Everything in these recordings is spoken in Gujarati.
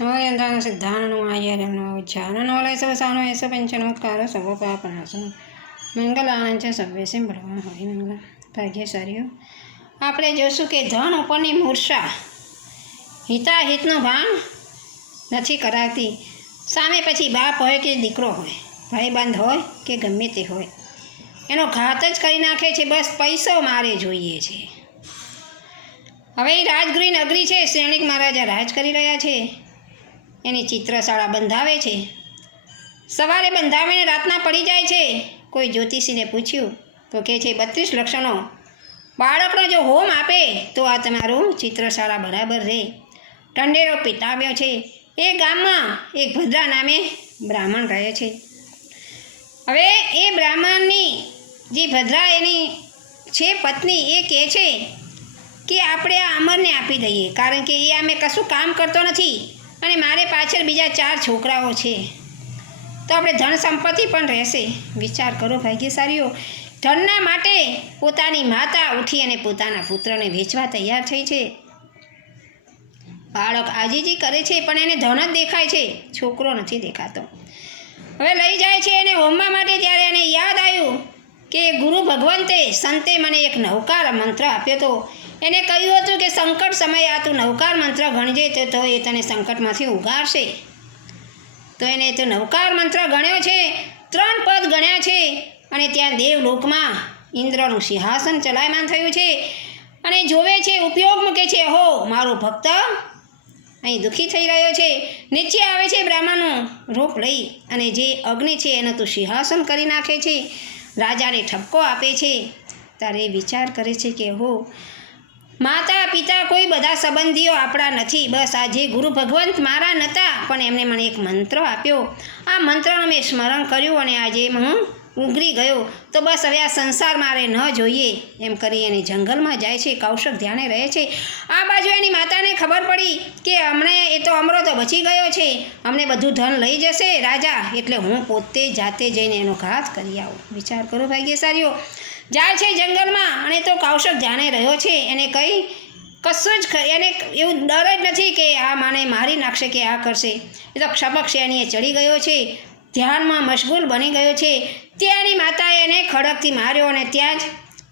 નમોયંત્રાનો સિદ્ધાણનો આયર્યનો ઉચ્ચારણો સવસાનો એસ కారు પાપનાશનો મંગલાનંદ છે સર્વેશે બ્રહ્મ હરિ મંગલ ભાગ્યશાળીઓ આપણે જોશું કે ધન ઉપરની મૂર્છા હિતાહિતનો ભાન નથી કરાવતી સામે પછી બાપ હોય કે દીકરો હોય ભાઈબંધ હોય કે ગમે તે હોય એનો ઘાત જ કરી નાખે છે, બસ પૈસો મારે જોઈએ છે. હવે રાજગૃહ નગરી છે, શ્રેણિક મહારાજા રાજ કરી રહ્યા છે. એની ચિત્રશાળા બંધાવે છે. સવારે બંધાવીને રાતના પડી જાય છે. કોઈ જ્યોતિષીને પૂછ્યું, તો કહે છે બત્રીસ લક્ષણો? બાળકનો જો હોમ આપે, તો આ તમારું ચિત્રશાળા બરાબર રહે ઢંઢેરો પિતાવ્યો છે. એ ગામમાં એક ભદ્રા નામે બ્રાહ્મણ રહે છે. હવે એ બ્રાહ્મણની જે ભદ્રા એની છે પત્ની એ કહે છે કે આપણે આ અમરને આપી દઈએ. કારણ કે એ અમે કશું કામ કરતો નથી. અને મારે પાછળ બીજા ચાર છોકરાઓ છે. તો આપણે ધન સંપત્તિ પણ રહેશે. વિચાર કરો ભાગ્યશાળીઓ. ધનના માટે પોતાની માતા ઉઠી અને પોતાના પુત્રને વેચવા તૈયાર થઈ છે. બાળક આજીજી કરે છે, પણ એને ધન જ દેખાય છે. છોકરો નથી દેખાતો. હવે લઈ જાય છે એને હોમવા માટે ત્યારે એને યાદ આવ્યું કે ગુરુ ભગવંતે સંતે મને એક નવકાર મંત્ર આપ્યો હતો એને કહ્યું હતું કે સંકટ સમયે આ તું નવકાર મંત્ર ગણજે તો એ તને સંકટમાંથી ઉગારશે તો એને તો નવકાર મંત્ર ગણ્યો છે, ત્રણ પદ ગણ્યા છે, અને ત્યાં દેવલોકમાં ઇન્દ્રનું સિંહાસન ચલાયમાન થયું છે. અને જોવે છે, ઉપયોગ મૂકે છે, હો, મારો ભક્ત, અહીં દુઃખી થઈ રહ્યો છે. નીચે આવે છે બ્રાહ્મણનું રૂપ લઈ, અને જે અગ્નિ છે એનું તું સિંહાસન કરી નાખે છે. રાજાને ઠપકો આપે છે. ત્યારે વિચાર કરે છે કે, હો માતા, પિતા કોઈ બધા સંબંધીઓ આપણા નથી. બસ આજે ગુરુ ભગવંત મારા નહોતા પણ એમને મને એક મંત્ર આપ્યો. આ મંત્રનું મેં સ્મરણ કર્યું અને આજે હું ઉઘરી ગયો. તો બસ હવે આ સંસાર મારે ન જોઈએ. એમ કરી એને જંગલમાં જાય છે. કૌશક ધ્યાને રહે છે. આ બાજુ એની માતાને ખબર પડી કે હમણે એ તો અમરો તો બચી ગયો છે. અમને બધું ધન લઈ જશે. રાજા, એટલે હું પોતે જાતે જઈને એનો ઘાત કરી આવું. વિચાર કરો ભાગ્યશાળીઓ. જાય છે જંગલમાં અને તો કૌશક ધ્યાને રહ્યો છે. એને કંઈ કશું જ એને એવું ડર જ નથી કે આ માને મારી નાખશે કે આ કરશે. એ તો ક્ષપક શ્રેણીએ ચડી ગયો છે. ધ્યાનમાં મશગુલ બની ગયો છે. ત્યાંની માતાએ એને ખડકથી માર્યો અને ત્યાં જ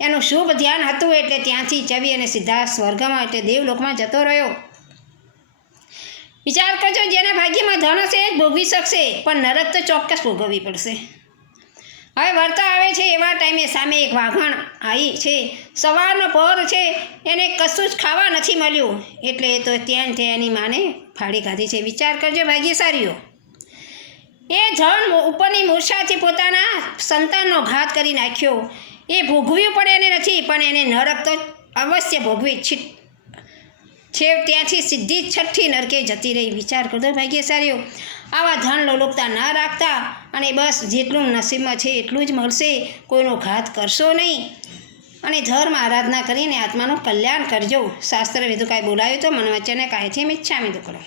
એનું શુભ ધ્યાન હતું એટલે ત્યાંથી ચવી અને સીધા સ્વર્ગમાં એટલે દેવલોકમાં જતો રહ્યો. વિચાર કરજો જેના ભાગ્યમાં ધન હશે એ ભોગવી શકશે, પણ નરક તો ચોક્કસ ભોગવવી પડશે. હવે વર્તા આવે છે એવા ટાઈમે સામે એક વાઘણ આવી છે. સવારનો પહોર છે, એને કશું જ ખાવા નથી મળ્યું, એટલે એ તો ત્યાં ત્યાં એની માને ફાડી કાઢી છે. વિચાર કરજો ભાગ્યશાળીઓ. એ ધન ઉપરની મૂર્છાથી પોતાના સંતાનનો ઘાત કરી નાખ્યો. એ ભોગવ્યું પણ એને નથી, પણ એને નરક તો અવશ્ય ભોગવી છે. છેવ ત્યાંથી સીધી છઠ્ઠી નરકે જતી રહી. વિચાર કરતો ભાગ્યશાળીઓ, આવા ધન લોલુપતા ના રાખતા અને બસ જેટલું નસીબમાં છે એટલું જ મળશે. કોઈનો ઘાત કરશો નહીં. અને ધર્મ આરાધના કરીને આત્માનું કલ્યાણ કરજો. શાસ્ત્ર વિધુ કાંઈ બોલાયું તો મન વચ્ચેને કાંઈથી મિચ્છામી દુકડો